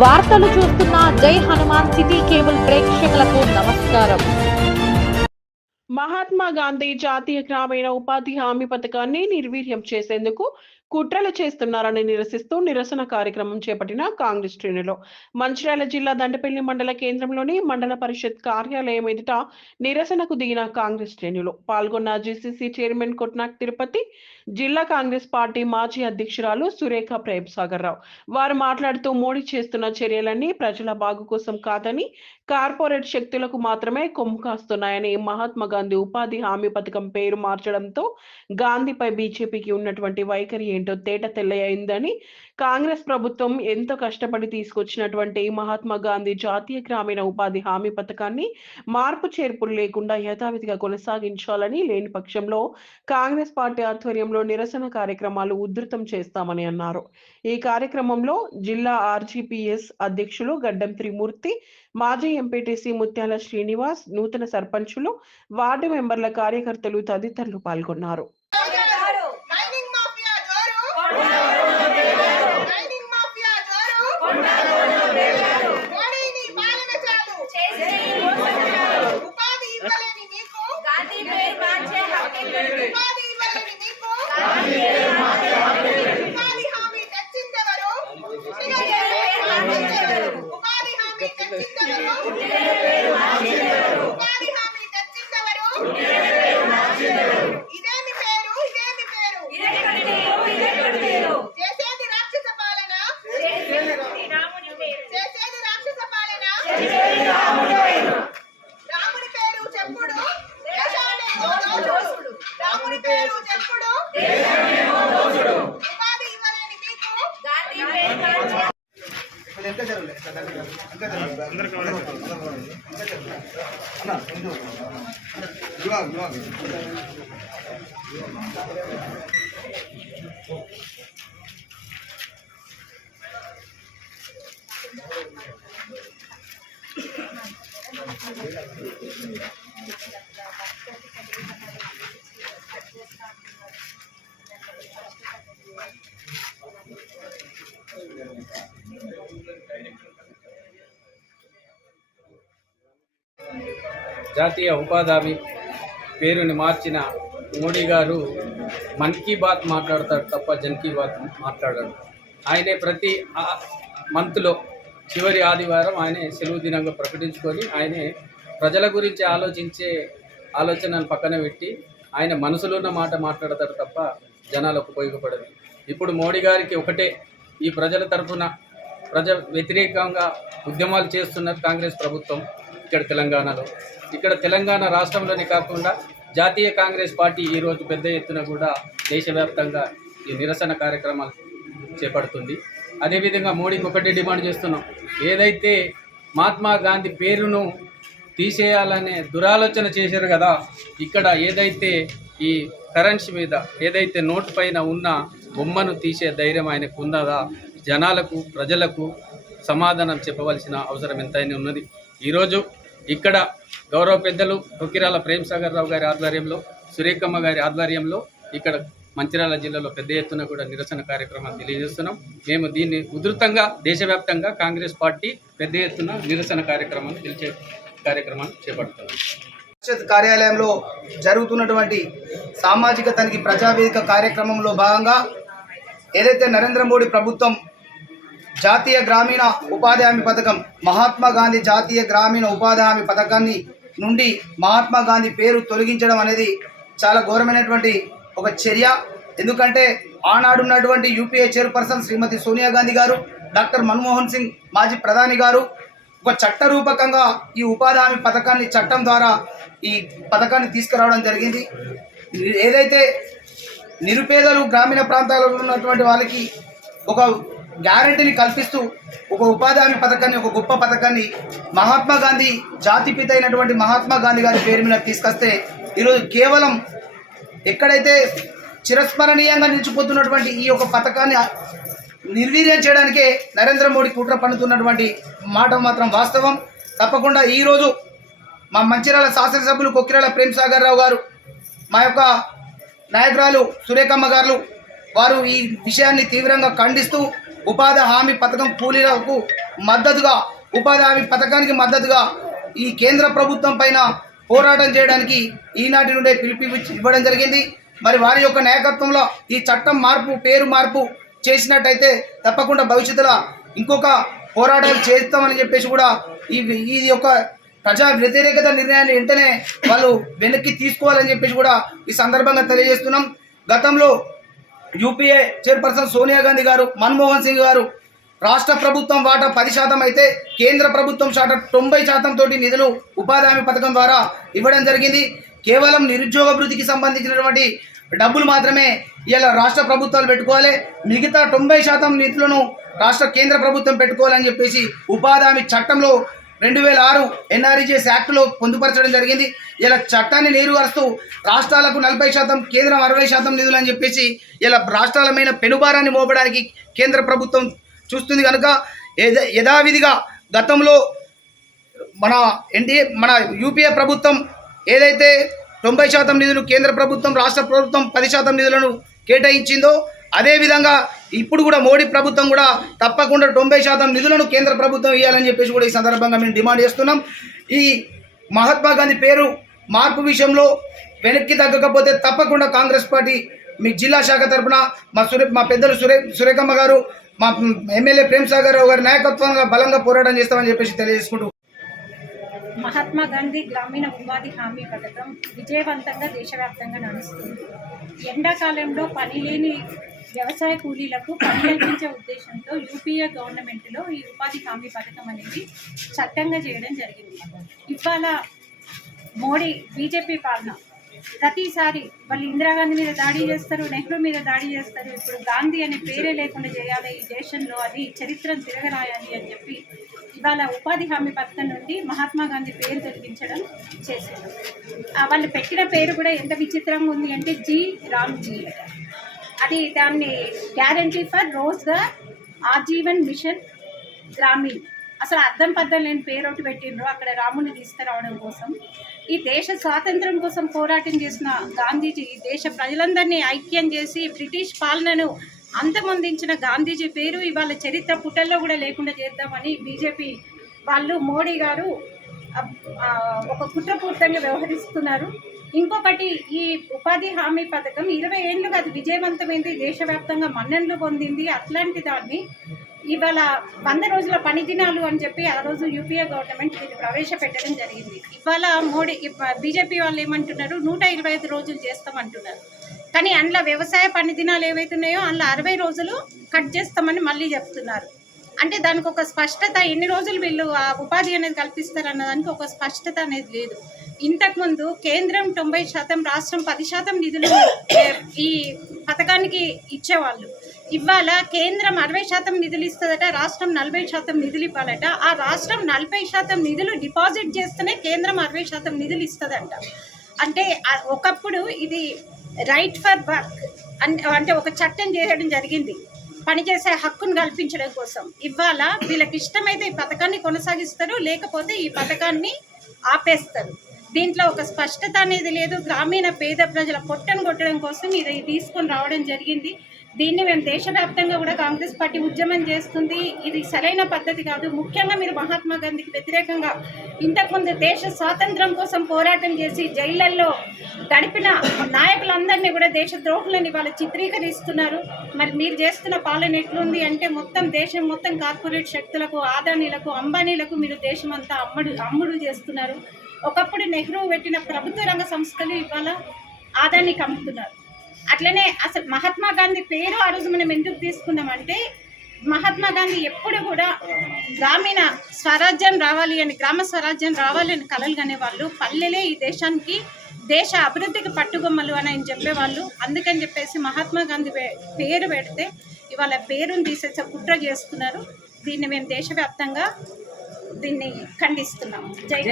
వార్తలు చూస్తున్న జై హనుమాన్ సిటీ కేబుల్ ప్రేక్షకులకు నమస్కారం. మహాత్మా గాంధీ జాతీయ గ్రామీణ ఉపాధి హామీ పథకాన్ని నిర్వీర్యం చేసేందుకు కుట్రలు చేస్తున్నారని నిరసిస్తూ నిరసన కార్యక్రమం చేపట్టిన కాంగ్రెస్ శ్రేణులు. మంచిర్యాల జిల్లా దండపల్లి మండల కేంద్రంలోని మండల పరిషత్ కార్యాలయం ఎదుట నిరసనకు దిగిన కాంగ్రెస్ శ్రేణులు పాల్గొన్న జీసీసీ చైర్మన్ కొట్నాక్ తిరుపతి జిల్లా కాంగ్రెస్ పార్టీ మాజీ అధ్యక్షురాలు సురేఖ ప్రేమ్ సాగర్ రావు. వారు మాట్లాడుతూ మోడీ చేస్తున్న చర్యలన్నీ ప్రజల బాగు కోసం కాదని కార్పొరేట్ శక్తులకు మాత్రమే కొమ్ము కాస్తున్నాయని మహాత్మా గాంధీ ఉపాధి హామీ పథకం పేరు మార్చడంతో గాంధీపై బీజేపీకి ఉన్నటువంటి వైఖరి ఏంటో తేట తెల్లయిందని కాంగ్రెస్ ప్రభుత్వం ఎంతో కష్టపడి తీసుకొచ్చినటువంటి మహాత్మా గాంధీ జాతీయ గ్రామీణ ఉపాధి హామీ పథకాన్ని మార్పు చేర్పులు లేకుండా యథావిధిగా కొనసాగించాలని లేని పక్షంలో కాంగ్రెస్ పార్టీ ఆధ్వర్యంలో నిరసన కార్యక్రమాలు ఉధృతం చేస్తామని అన్నారు. ఈ కార్యక్రమంలో జిల్లా ఆర్జీపీఎస్ అధ్యక్షులు గడ్డం త్రిమూర్తి మాజీ ఎంపీటీసీ ముత్యాల శ్రీనివాస్ నూతన సర్పంచులు వార్డు మెంబర్ల కార్యకర్తలు తదితరులు పాల్గొన్నారు మైనింగ్ మాఫియా జోరు మైనింగ్ మాఫియా జోరు మోడీని పాలన చాలు ఉపాధి ఇవ్వలేని మీకు గాంధీ పేరు మార్చే హక్కు ఉపాధి ఇవ్వలేని మీకు ఉపాధి హామీ తెచ్చిందెవరు ఉపాధి హామీ తెచ్చిందెవరు ఉపాధి హామీ తెచ్చిందెవరు ఇదేమి పేరు ఇదేమి పేరు ఇదెక్కడి పేరు ఇదెక్కడి పేరు చేసేది రాక్షస పాలన చేసేది రాముని పేరు చేసేది రాక్షస పాలన రాముని పేరు చెప్పుడు. దేశానేమో పేరు చెప్పుడు. ఉపాధి ఇవ్వలేని మీకు జాతీయ ఉపాధి పేరుని మార్చిన మోడీ గారు మన్ కీ బాత్ మాట్లాడతాడు తప్ప జన్ కీ బాత్ మాట్లాడాడు ఆయనే ప్రతి ఆ- మంత్లో చివరి ఆదివారం ఆయనే సెలవు దినంగా ప్రకటించుకొని ఆయనే ప్రజల గురించి ఆలోచించే ఆలోచనను పక్కన పెట్టి ఆయన మనసులో ఉన్న మాట మాట్లాడతాడు తప్ప జనాలకు ఉపయోగపడదు. ఇప్పుడు మోడీ గారికి ఒకటే ఈ ప్రజల తరఫున ప్రజ వ్యతిరేకంగా ఉద్యమాలు చేస్తున్నది కాంగ్రెస్ ప్రభుత్వం ఇక్కడ తెలంగాణలో. ఇక్కడ తెలంగాణ రాష్ట్రంలోనే కాకుండా జాతీయ కాంగ్రెస్ పార్టీ ఈరోజు పెద్ద ఎత్తున కూడా దేశవ్యాప్తంగా ఈ నిరసన కార్యక్రమాలు చేపడుతుంది. అదేవిధంగా మోడీకి ఒకటే డిమాండ్ చేస్తున్నాం. ఏదైతే మహాత్మా గాంధీ పేరును తీసేయాలనే దురాలోచన చేశారు కదా ఇక్కడ ఏదైతే ఈ కరెన్సీ మీద ఏదైతే నోటు పైన ఉన్న బొమ్మను తీసే ధైర్యం ఆయనకు ఉన్నదా జనాలకు ప్రజలకు సమాధానం చెప్పవలసిన అవసరం ఎంతైనా ఉన్నది. ఈరోజు ఇక్కడ గౌరవ పెద్దలు కొకిరాల ప్రేమ్ సాగర్ రావు గారి ఆధ్వర్యంలో సురేఖమ్మ గారి ఆధ్వర్యంలో ఇక్కడ మంచిర్యాల జిల్లాలో పెద్ద ఎత్తున కూడా నిరసన కార్యక్రమాలు తెలియజేస్తున్నాం. మేము దీన్ని ఉధృతంగా దేశవ్యాప్తంగా కాంగ్రెస్ పార్టీ పెద్ద ఎత్తున నిరసన కార్యక్రమం తెలిసే కార్యక్రమాన్ని చేపడుతున్నాం. పరిషత్ కార్యాలయంలో జరుగుతున్నటువంటి సామాజిక తనిఖీ ప్రజావేదిక కార్యక్రమంలో భాగంగా ఏదైతే నరేంద్ర మోడీ ప్రభుత్వం జాతీయ గ్రామీణ ఉపాధి హామీ పథకం మహాత్మా గాంధీ జాతీయ గ్రామీణ ఉపాధి హామీ పథకాన్ని నుండి మహాత్మా గాంధీ పేరు తొలగించడం అనేది చాలా ఘోరమైనటువంటి ఒక చర్య. ఎందుకంటే ఆనాడున్నటువంటి UPA chairperson Shrimati Sonia Gandhi garu doctor Manmohan Singh మాజీ ప్రధాని గారు ఒక చట్టరూపకంగా ఈ ఉపాధి హామీ పథకాన్ని చట్టం ద్వారా ఈ పథకాన్ని తీసుకురావడం జరిగింది. ఏదైతే నిరుపేదలు గ్రామీణ ప్రాంతాలలో ఉన్నటువంటి వాళ్ళకి ఒక గ్యారంటీని కల్పిస్తూ ఒక ఉపాధి హామీ పథకాన్ని ఒక గొప్ప పథకాన్ని మహాత్మా గాంధీ జాతిపిత అయినటువంటి మహాత్మా గాంధీ గారి పేరు మీద తీసుకొస్తే ఈరోజు కేవలం ఎక్కడైతే చిరస్మరణీయంగా నిలిచిపోతున్నటువంటి ఈ యొక్క పథకాన్ని నిర్వీర్యం చేయడానికే నరేంద్ర మోడీ కుట్ర పన్నుతున్నటువంటి మాట మాత్రం వాస్తవం. తప్పకుండా ఈరోజు మా మంచిర్యాల శాసనసభ్యులు కొక్కిరాల ప్రేమ్ సాగర్ రావు గారు మా యొక్క నాయకురాలు సురేఖమ్మ గారు వారు ఈ విషయాన్ని తీవ్రంగా ఖండిస్తూ ఉపాధి హామీ పథకం కూలీలకు మద్దతుగా ఉపాధి హామీ పథకానికి మద్దతుగా ఈ కేంద్ర ప్రభుత్వం పైన పోరాటం చేయడానికి ఈనాటి నుండే పిలుపు ఇవ్వడం జరిగింది. మరి వారి యొక్క నాయకత్వంలో ఈ చట్టం మార్పు పేరు మార్పు చేసినట్టయితే తప్పకుండా భవిష్యత్తులో ఇంకొక పోరాటాలు చేస్తామని చెప్పేసి కూడా ఈ ఈ యొక్క ప్రజా వ్యతిరేకత నిర్ణయాన్ని వెంటనే వాళ్ళు వెనక్కి తీసుకోవాలని చెప్పేసి కూడా ఈ సందర్భంగా తెలియజేస్తున్నాం. గతంలో యూపీఏ చైర్పర్సన్ సోనియా గాంధీ గారు మన్మోహన్ సింగ్ గారు రాష్ట్ర ప్రభుత్వం వాటా పది శాతం అయితే కేంద్ర ప్రభుత్వం చాట తొంభై శాతం తోటి నిధులు ఉపాధి హామీ పథకం ద్వారా ఇవ్వడం జరిగింది. కేవలం నిరుద్యోగ వృద్ధికి సంబంధించినటువంటి డబ్బులు మాత్రమే ఇలా రాష్ట్ర ప్రభుత్వాలు పెట్టుకోవాలి. మిగతా తొంభై శాతం నిధులను రాష్ట్ర కేంద్ర ప్రభుత్వం పెట్టుకోవాలని చెప్పేసి ఉపాధి హామీ చట్టంలో రెండు వేల ఆరు ఎన్ఆర్ఈజీఎస్ యాక్ట్లో పొందుపరచడం జరిగింది. ఇలా చట్టాన్ని నీరుగారుస్తూ రాష్ట్రాలకు నలభై శాతం కేంద్రం అరవై శాతం నిధులు అని చెప్పేసి ఇలా రాష్ట్రాల మీద పెనుభారాన్ని మోపడానికి కేంద్ర ప్రభుత్వం చూస్తుంది కనుక యథావిధిగా గతంలో మన ఎన్డీఏ మన యూపీఏ ప్రభుత్వం ఏదైతే తొంభై శాతం నిధులు కేంద్ర ప్రభుత్వం రాష్ట్ర ప్రభుత్వం పది శాతం నిధులను కేటాయించిందో అదేవిధంగా ఇప్పుడు కూడా మోడీ ప్రభుత్వం కూడా తప్పకుండా తొంభై శాతం నిధులను కేంద్ర ప్రభుత్వం ఇవ్వాలని చెప్పేసి కూడా ఈ సందర్భంగా మేము డిమాండ్ చేస్తున్నాం. ఈ మహాత్మా గాంధీ పేరు మార్పు విషయంలో వెనక్కి తగ్గకపోతే తప్పకుండా కాంగ్రెస్ పార్టీ మీ జిల్లా శాఖ తరఫున మా సురే మా పెద్దలు సురే సురేఖమ్మ గారు మా ఎమ్మెల్యే ప్రేమ్ సాగర్ రావు గారి నాయకత్వంగా బలంగా పోరాటం చేస్తామని చెప్పేసి తెలియజేసుకుంటూ మహాత్మా గాంధీ గ్రామీణ ఉపాధి హామీ పథకం విజయవంతంగా దేశవ్యాప్తంగా నడుస్తుంది. ఎండాకాలంలో పని లేని వ్యవసాయ కూలీలకు పని కల్పించే ఉద్దేశంతో యూపీఏ గవర్నమెంట్లో ఈ ఉపాధి హామీ పథకం అనేది చట్టంగా చేయడం జరిగింది. ఇవాళ మోడీ బీజేపీ పాలన ప్రతిసారి వాళ్ళు ఇందిరాగాంధీ మీద దాడి చేస్తారు నెహ్రూ మీద దాడి చేస్తారు. ఇప్పుడు గాంధీ అనే పేరే లేకుండా చేయాలి ఈ దేశంలో అది చరిత్రను తిరగరాయాలి అని చెప్పి ఇవాళ ఉపాధి హామీ పథకం నుండి మహాత్మా గాంధీ పేరు తొలగించడం చేశారు. వాళ్ళు పెట్టిన పేరు కూడా ఎంత విచిత్రంగా ఉంది అంటే జీ. రామ్జీ. అది దాన్ని guarantee for Rozgar Ajeevan mission Gramin. అసలు అర్థం పద్ధం లేని పేరు ఒకటి పెట్టిండ్రు అక్కడ రాముని తీసుకురావడం కోసం. ఈ దేశ స్వాతంత్రం కోసం పోరాటం చేసిన గాంధీజీ ఈ దేశ ప్రజలందరినీ ఐక్యం చేసి బ్రిటిష్ పాలనను అంతమొందించిన గాంధీజీ పేరు ఇవాళ చరిత్ర పుటల్లో కూడా లేకుండా చేద్దామని బీజేపీ వాళ్ళు మోడీ గారు ఒక కుట్రపూర్తంగా వ్యవహరిస్తున్నారు. ఇంకొకటి ఈ ఉపాధి హామీ పథకం ఇరవై ఏళ్ళుగా అది విజయవంతమైంది దేశవ్యాప్తంగా మన్ననలు పొందింది అట్లాంటి దాన్ని ఇవాళ వంద రోజుల పని దినాలు అని చెప్పి ఆ రోజు యూపీఏ గవర్నమెంట్ దీన్ని ప్రవేశపెట్టడం జరిగింది. ఇవాళ మోడీ బీజేపీ వాళ్ళు ఏమంటున్నారు? నూట ఇరవై ఐదు రోజులు చేస్తామంటున్నారు. కానీ అందులో వ్యవసాయ పని దినాలు ఏవైతున్నాయో అందులో అరవై రోజులు కట్ చేస్తామని మళ్ళీ చెప్తున్నారు. అంటే దానికి ఒక స్పష్టత ఎన్ని రోజులు వీళ్ళు ఆ ఉపాధి అనేది కల్పిస్తారు అన్న దానికి ఒక స్పష్టత అనేది లేదు. ఇంతకుముందు కేంద్రం తొంభై శాతం రాష్ట్రం పది శాతం నిధులు ఈ పథకానికి ఇచ్చేవాళ్ళు. ఇవాళ కేంద్రం అరవై శాతం నిధులు ఇస్తుందట రాష్ట్రం నలభై శాతం నిధులు ఇవ్వాలట. ఆ రాష్ట్రం నలభై శాతం నిధులు డిపాజిట్ చేస్తేనే కేంద్రం అరవై శాతం నిధులు ఇస్తుందంట. అంటే ఒకప్పుడు ఇది రైట్ ఫర్ వర్క్ అంటే ఒక చట్టం చేయడం జరిగింది. పనిచేసే హక్కును కల్పించడం కోసం. ఇవాళ వీళ్ళకి ఇష్టమైతే ఈ పథకాన్ని కొనసాగిస్తారు లేకపోతే ఈ పథకాన్ని ఆపేస్తారు. దీంట్లో ఒక స్పష్టత అనేది లేదు. గ్రామీణ పేద ప్రజల పొట్టను కొట్టడం కోసం ఇది తీసుకొని రావడం జరిగింది. దీన్ని మేము దేశవ్యాప్తంగా కూడా కాంగ్రెస్ పార్టీ ఉద్యమం చేస్తుంది. ఇది సరైన పద్ధతి కాదు. ముఖ్యంగా మీరు మహాత్మా గాంధీకి వ్యతిరేకంగా ఇంతకుముందు దేశ స్వాతంత్రం కోసం పోరాటం చేసి జైళ్ళల్లో గడిపిన నాయకులందరినీ కూడా దేశ ద్రోహులని వాళ్ళు చిత్రీకరిస్తున్నారు. మరి మీరు చేస్తున్న పాలన ఎట్లుంది అంటే మొత్తం దేశం మొత్తం కార్పొరేట్ శక్తులకు ఆదానీలకు అంబానీలకు మీరు దేశం అంతా అమ్మడు అమ్ముడు చేస్తున్నారు. ఒకప్పుడు నెహ్రూ పెట్టిన ప్రభుత్వ రంగ సంస్థలు ఇవాళ ఆదానికి అమ్ముతున్నారు అట్లనే అసలు మహాత్మా గాంధీ పేరు ఆ రోజు మనం ఎందుకు తీసుకున్నామంటే మహాత్మా గాంధీ ఎప్పుడు కూడా గ్రామీణ స్వరాజ్యం రావాలి అని గ్రామ స్వరాజ్యం రావాలి అని కలలు కనేవాళ్ళు పల్లెలే ఈ దేశానికి దేశ అభివృద్ధికి పట్టుగొమ్మలు అని ఆయన చెప్పేవాళ్ళు. అందుకని చెప్పేసి మహాత్మా గాంధీ పేరు పెడితే ఇవాళ పేరును తీసేసే కుట్ర చేస్తున్నారు. దీన్ని మేము దేశవ్యాప్తంగా దీన్ని ఖండిస్తున్నాం. జై